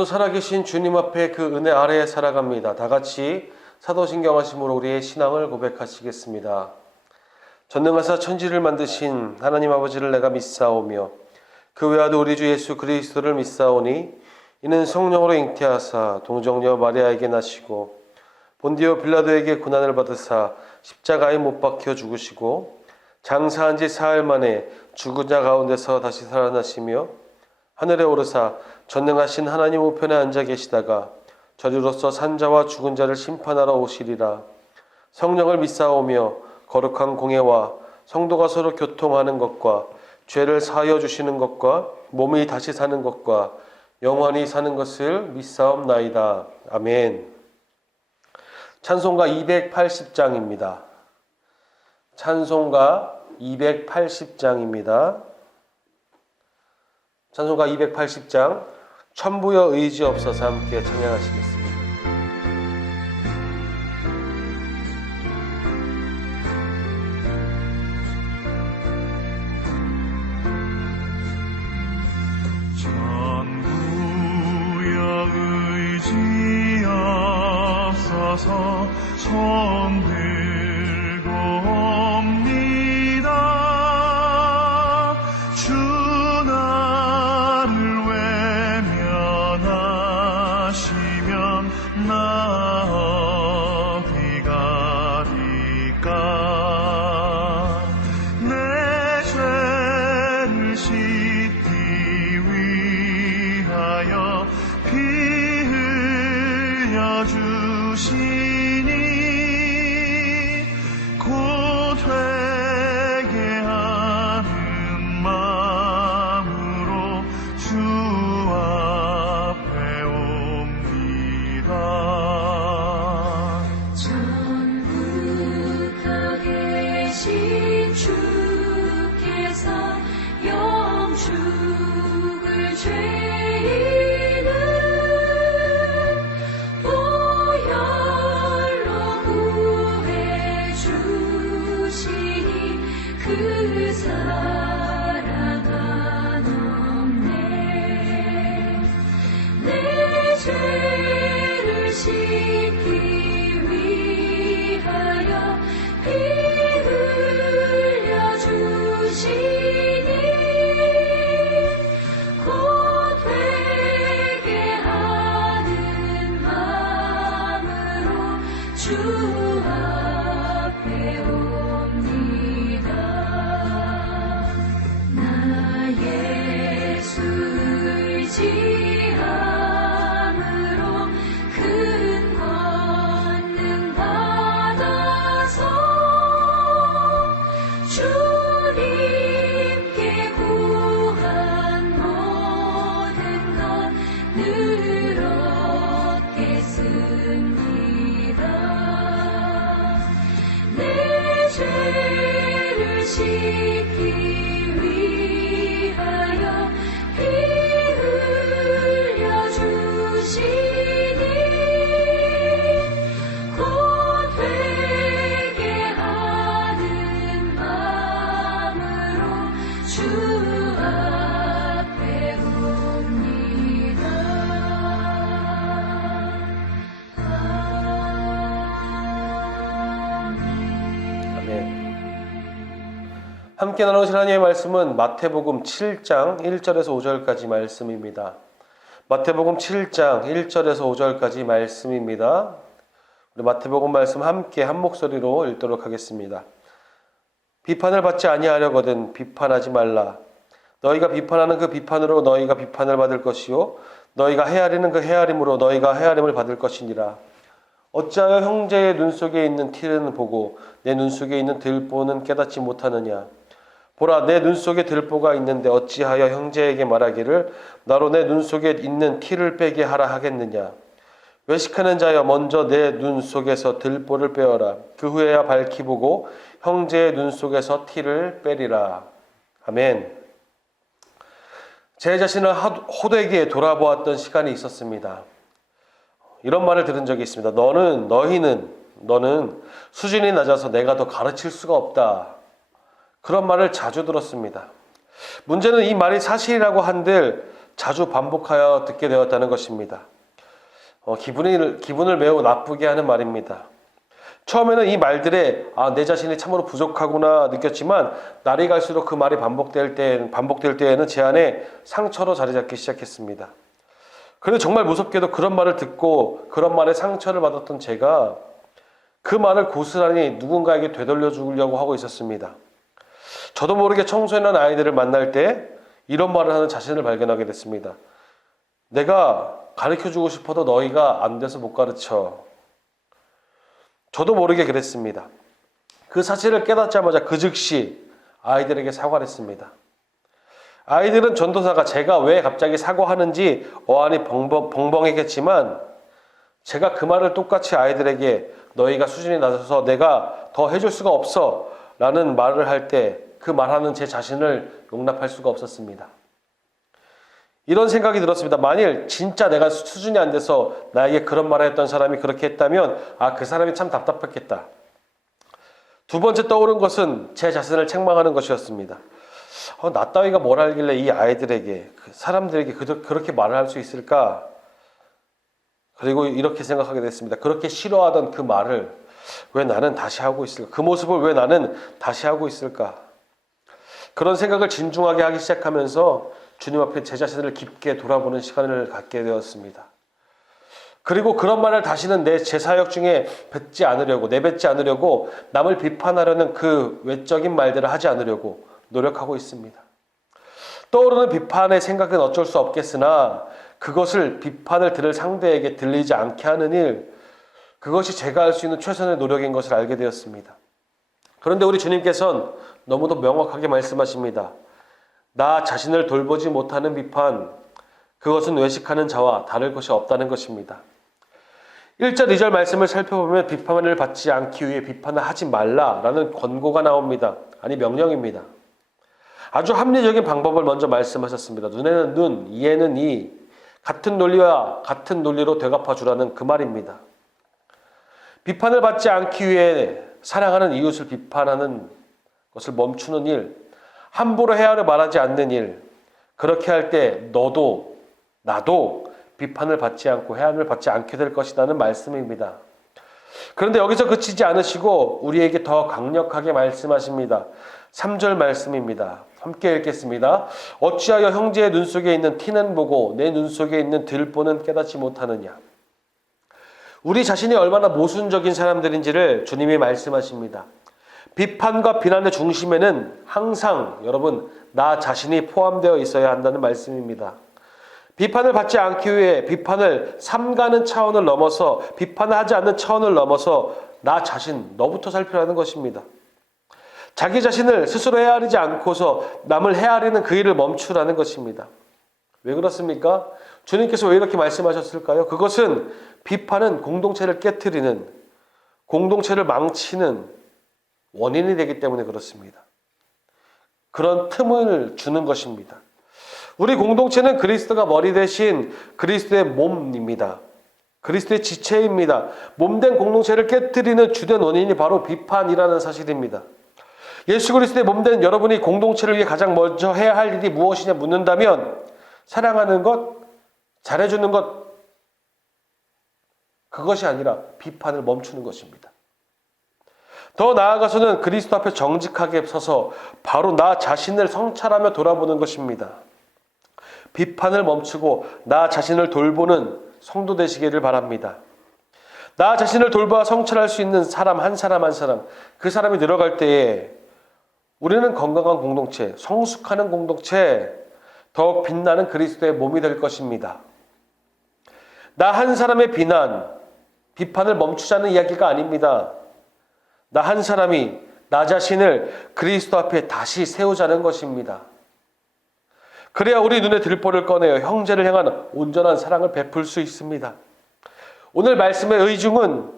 오늘도 살아계신 주님 앞에 그 은혜 아래에 살아갑니다. 다 같이 사도신경 하심으로 우리의 신앙을 고백하시겠습니다. 전능하사 천지를 만드신 하나님 아버지를 내가 믿사오며 그 외아도 우리 주 예수 그리스도를 믿사오니 이는 성령으로 잉태하사 동정녀 마리아에게 나시고 본디오 빌라도에게 고난을 받으사 십자가에 못 박혀 죽으시고 장사한 지 사흘 만에 죽은 자 가운데서 다시 살아나시며 하늘에 오르사 전능하신 하나님 우편에 앉아 계시다가 저리로서 산자와 죽은 자를 심판하러 오시리라. 성령을 믿사오며 거룩한 공예와 성도가 서로 교통하는 것과 죄를 사하여 주시는 것과 몸이 다시 사는 것과 영원히 사는 것을 믿사옵나이다. 아멘. 찬송가 280장입니다. 찬송가 280장입니다. 찬송가 280장 천부여 의지 없어서 함께 찬양하시겠습니다. 천부여 의지 없어서 손 들고 옵니다. 주 나를 외면하시면 나 어디 가리까. 내 죄를 씻기 위하여 피 흘려 주시니 곧 회개하는 마음으로 주 앞에 옵니다. 전부터 계신 주께서 영죽을 죄인을 보혈로 구해 주시니 그 사랑은 없네. 내 죄를 씻기 위하여 피 흘려 주시니 곧 회개하는 마음으로 주 앞에 옵니다. 나 예수 의지함으로 큰 권능 받아서 주님께 구한 모든 것 늘 얻겠습니다. 내 죄를 씻기 위하여 피 흘려 주시니 곧 회개하는 마음으로 주 앞에 옵니다. 아멘. 함께 나누실 하나님의 말씀은 마태복음 7장 1절에서 5절까지 말씀입니다. 마태복음 7장 1절에서 5절까지 말씀입니다. 우리 마태복음 말씀 함께 한 목소리로 읽도록 하겠습니다. 비판을 받지 아니하려거든 비판하지 말라. 너희가 비판하는 그 비판으로 너희가 비판을 받을 것이요 너희가 헤아리는 그 헤아림으로 너희가 헤아림을 받을 것이니라. 어찌하여 형제의 눈 속에 있는 티는 보고 내 눈 속에 있는 들보는 깨닫지 못하느냐. 보라, 내 눈 속에 들보가 있는데 어찌하여 형제에게 말하기를 나로 내 눈 속에 있는 티를 빼게 하라 하겠느냐. 외식하는 자여, 먼저 내 눈 속에서 들보를 빼어라. 그 후에야 밝히 보고 형제의 눈 속에서 티를 빼리라. 아멘. 제 자신을 호되게 돌아보았던 시간이 있었습니다. 이런 말을 들은 적이 있습니다. 너는 수준이 낮아서 내가 더 가르칠 수가 없다. 그런 말을 자주 들었습니다. 문제는 이 말이 사실이라고 한들 자주 반복하여 듣게 되었다는 것입니다. 기분을 매우 나쁘게 하는 말입니다. 처음에는 이 말들에 내 자신이 참으로 부족하구나 느꼈지만 날이 갈수록 그 말이 반복될 때에는 제 안에 상처로 자리 잡기 시작했습니다. 그런데 정말 무섭게도 그런 말을 듣고 그런 말에 상처를 받았던 제가 그 말을 고스란히 누군가에게 되돌려 주려고 하고 있었습니다. 저도 모르게 청소년 아이들을 만날 때 이런 말을 하는 자신을 발견하게 됐습니다. 내가 가르쳐주고 싶어도 너희가 안 돼서 못 가르쳐. 저도 모르게 그랬습니다. 그 사실을 깨닫자마자 그 즉시 아이들에게 사과를 했습니다. 아이들은 전도사가 제가 왜 갑자기 사과하는지 어안이 벙벙했겠지만 제가 그 말을 똑같이 아이들에게 너희가 수준이 낮아서 내가 더 해줄 수가 없어 라는 말을 할 때 그 말하는 제 자신을 용납할 수가 없었습니다. 이런 생각이 들었습니다. 만일 진짜 내가 수준이 안 돼서 나에게 그런 말을 했던 사람이 그렇게 했다면 그 사람이 참 답답했겠다. 두 번째 떠오른 것은 제 자신을 책망하는 것이었습니다. 나 따위가 뭘 알길래 이 아이들에게 사람들에게 그렇게 말을 할 수 있을까? 그리고 이렇게 생각하게 됐습니다. 그렇게 싫어하던 그 말을 왜 나는 다시 하고 있을까? 그 모습을 왜 나는 다시 하고 있을까? 그런 생각을 진중하게 하기 시작하면서 주님 앞에 제 자신을 깊게 돌아보는 시간을 갖게 되었습니다. 그리고 그런 말을 다시는 제 사역 중에 내뱉지 않으려고 남을 비판하려는 그 외적인 말들을 하지 않으려고 노력하고 있습니다. 떠오르는 비판의 생각은 어쩔 수 없겠으나 그것을 비판을 들을 상대에게 들리지 않게 하는 일, 그것이 제가 할 수 있는 최선의 노력인 것을 알게 되었습니다. 그런데 우리 주님께서는 너무도 명확하게 말씀하십니다. 나 자신을 돌보지 못하는 비판, 그것은 외식하는 자와 다를 것이 없다는 것입니다. 1절, 2절 말씀을 살펴보면 비판을 받지 않기 위해 비판을 하지 말라라는 권고가 나옵니다. 아니, 명령입니다. 아주 합리적인 방법을 먼저 말씀하셨습니다. 눈에는 눈, 이에는 이, 같은 논리와 같은 논리로 되갚아 주라는 그 말입니다. 비판을 받지 않기 위해 사랑하는 이웃을 비판하는 것을 멈추는 일, 함부로 헤아려 말하지 않는 일, 그렇게 할 때 너도 나도 비판을 받지 않고 해함을 받지 않게 될 것이라는 말씀입니다. 그런데 여기서 그치지 않으시고 우리에게 더 강력하게 말씀하십니다. 3절 말씀입니다. 함께 읽겠습니다. 어찌하여 형제의 눈 속에 있는 티는 보고 내 눈 속에 있는 들보는 깨닫지 못하느냐. 우리 자신이 얼마나 모순적인 사람들인지를 주님이 말씀하십니다. 비판과 비난의 중심에는 항상 여러분 나 자신이 포함되어 있어야 한다는 말씀입니다. 비판을 받지 않기 위해 비판을 삼가는 차원을 넘어서 비판을 하지 않는 차원을 넘어서 나 자신, 너부터 살피라는 것입니다. 자기 자신을 스스로 헤아리지 않고서 남을 헤아리는 그 일을 멈추라는 것입니다. 왜 그렇습니까? 주님께서 왜 이렇게 말씀하셨을까요? 그것은 비판은 공동체를 깨트리는, 공동체를 망치는 원인이 되기 때문에 그렇습니다. 그런 틈을 주는 것입니다. 우리 공동체는 그리스도가 머리 대신 그리스도의 몸입니다. 그리스도의 지체입니다. 몸된 공동체를 깨트리는 주된 원인이 바로 비판이라는 사실입니다. 예수 그리스도의 몸된 여러분이 공동체를 위해 가장 먼저 해야 할 일이 무엇이냐 묻는다면 사랑하는 것, 잘해주는 것, 그것이 아니라 비판을 멈추는 것입니다. 더 나아가서는 그리스도 앞에 정직하게 서서 바로 나 자신을 성찰하며 돌아보는 것입니다. 비판을 멈추고 나 자신을 돌보는 성도 되시기를 바랍니다. 나 자신을 돌봐 성찰할 수 있는 사람 한 사람 한 사람, 그 사람이 늘어갈 때에 우리는 건강한 공동체, 성숙하는 공동체, 더욱 빛나는 그리스도의 몸이 될 것입니다. 나 한 사람의 비판을 멈추자는 이야기가 아닙니다. 나 한 사람이 나 자신을 그리스도 앞에 다시 세우자는 것입니다. 그래야 우리 눈에 들보를 꺼내어 형제를 향한 온전한 사랑을 베풀 수 있습니다. 오늘 말씀의 의중은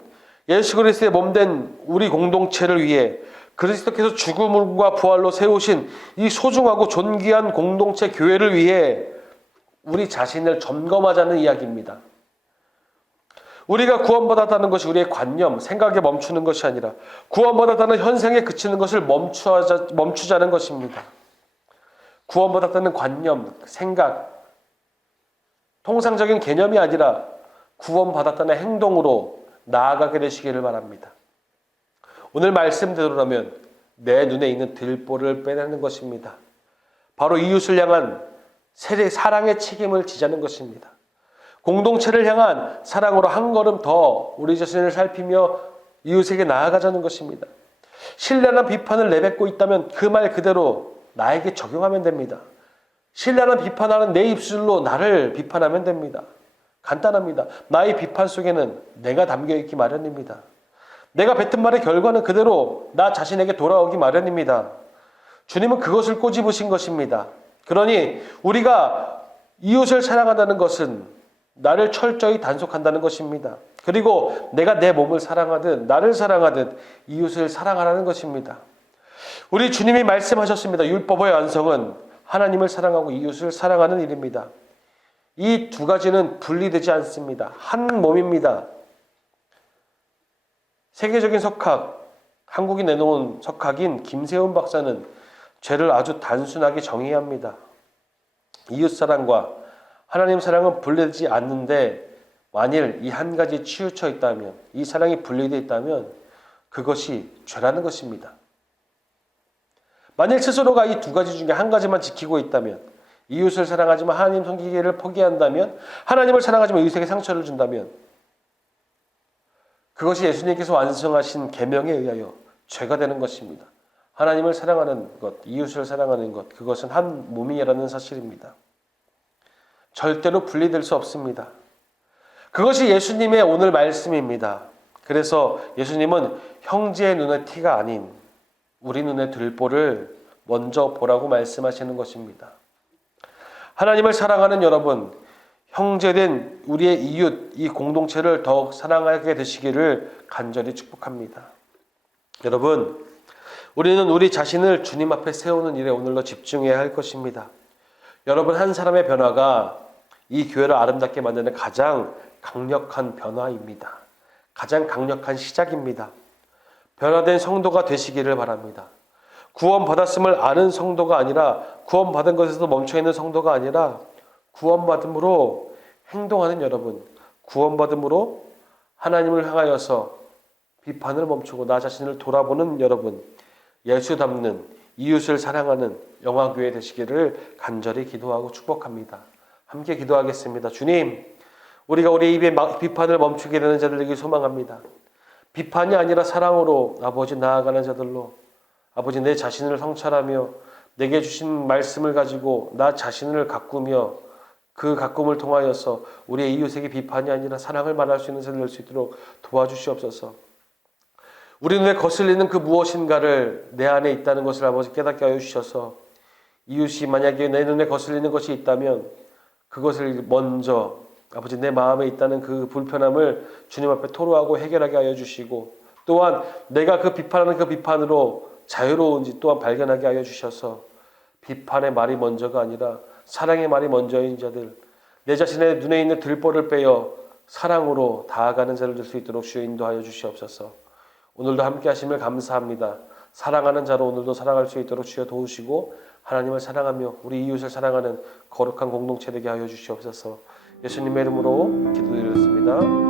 예수 그리스도의 몸된 우리 공동체를 위해 그리스도께서 죽음과 부활로 세우신 이 소중하고 존귀한 공동체 교회를 위해 우리 자신을 점검하자는 이야기입니다. 우리가 구원받았다는 것이 우리의 관념, 생각에 멈추는 것이 아니라 구원받았다는 현생에 그치는 것을 멈추자는 것입니다. 구원받았다는 관념, 생각, 통상적인 개념이 아니라 구원받았다는 행동으로 나아가게 되시기를 바랍니다. 오늘 말씀대로라면 내 눈에 있는 들보를 빼내는 것입니다. 바로 이웃을 향한 사랑의 책임을 지자는 것입니다. 공동체를 향한 사랑으로 한 걸음 더 우리 자신을 살피며 이웃에게 나아가자는 것입니다. 신랄한 비판을 내뱉고 있다면 그 말 그대로 나에게 적용하면 됩니다. 신랄한 비판하는 내 입술로 나를 비판하면 됩니다. 간단합니다. 나의 비판 속에는 내가 담겨 있기 마련입니다. 내가 뱉은 말의 결과는 그대로 나 자신에게 돌아오기 마련입니다. 주님은 그것을 꼬집으신 것입니다. 그러니 우리가 이웃을 사랑한다는 것은 나를 철저히 단속한다는 것입니다. 그리고 내가 내 몸을 사랑하듯 나를 사랑하듯 이웃을 사랑하라는 것입니다. 우리 주님이 말씀하셨습니다. 율법의 완성은 하나님을 사랑하고 이웃을 사랑하는 일입니다. 이 두 가지는 분리되지 않습니다. 한 몸입니다. 세계적인 석학, 한국이 내놓은 석학인 김세훈 박사는 죄를 아주 단순하게 정의합니다. 이웃사랑과 하나님 사랑은 분리되지 않는데 만일 이 한 가지에 치우쳐 있다면, 이 사랑이 분리되어 있다면 그것이 죄라는 것입니다. 만일 스스로가 이 두 가지 중에 한 가지만 지키고 있다면, 이웃을 사랑하지만 하나님 섬기기를 포기한다면, 하나님을 사랑하지만 이웃에게 상처를 준다면 그것이 예수님께서 완성하신 계명에 의하여 죄가 되는 것입니다. 하나님을 사랑하는 것, 이웃을 사랑하는 것, 그것은 한 몸이라는 사실입니다. 절대로 분리될 수 없습니다. 그것이 예수님의 오늘 말씀입니다. 그래서 예수님은 형제의 눈에 티가 아닌 우리 눈에 들보를 먼저 보라고 말씀하시는 것입니다. 하나님을 사랑하는 여러분, 형제된 우리의 이웃, 이 공동체를 더욱 사랑하게 되시기를 간절히 축복합니다. 여러분, 우리는 우리 자신을 주님 앞에 세우는 일에 오늘로 집중해야 할 것입니다. 여러분, 한 사람의 변화가 이 교회를 아름답게 만드는 가장 강력한 변화입니다. 가장 강력한 시작입니다. 변화된 성도가 되시기를 바랍니다. 구원받았음을 아는 성도가 아니라, 구원받은 것에서 멈춰있는 성도가 아니라, 구원받음으로 행동하는 여러분, 구원받음으로 하나님을 향하여서 비판을 멈추고 나 자신을 돌아보는 여러분, 예수 닮는 이웃을 사랑하는 영화교회 되시기를 간절히 기도하고 축복합니다. 함께 기도하겠습니다. 주님, 우리가 우리 입에 비판을 멈추게 되는 자들에게 소망합니다. 비판이 아니라 사랑으로 아버지 나아가는 자들로, 아버지 내 자신을 성찰하며 내게 주신 말씀을 가지고 나 자신을 가꾸며 그 가꿈을 통하여서 우리의 이웃에게 비판이 아니라 사랑을 말할 수 있는 자들 될 수 있도록 도와주시옵소서. 우리 눈에 거슬리는 그 무엇인가를 내 안에 있다는 것을 아버지 깨닫게 하여 주셔서, 이웃이 만약에 내 눈에 거슬리는 것이 있다면 그것을 먼저 아버지 내 마음에 있다는 그 불편함을 주님 앞에 토로하고 해결하게 하여 주시고, 또한 내가 그 비판하는 그 비판으로 자유로운지 또한 발견하게 하여 주셔서 비판의 말이 먼저가 아니라 사랑의 말이 먼저인 자들, 내 자신의 눈에 있는 들보를 빼어 사랑으로 다가가는 자를 될 수 있도록 주여 인도하여 주시옵소서. 오늘도 함께 하심을 감사합니다. 사랑하는 자로 오늘도 살아갈 수 있도록 주여 도우시고, 하나님을 사랑하며 우리 이웃을 사랑하는 거룩한 공동체 되게 하여 주시옵소서. 예수님의 이름으로 기도드렸습니다.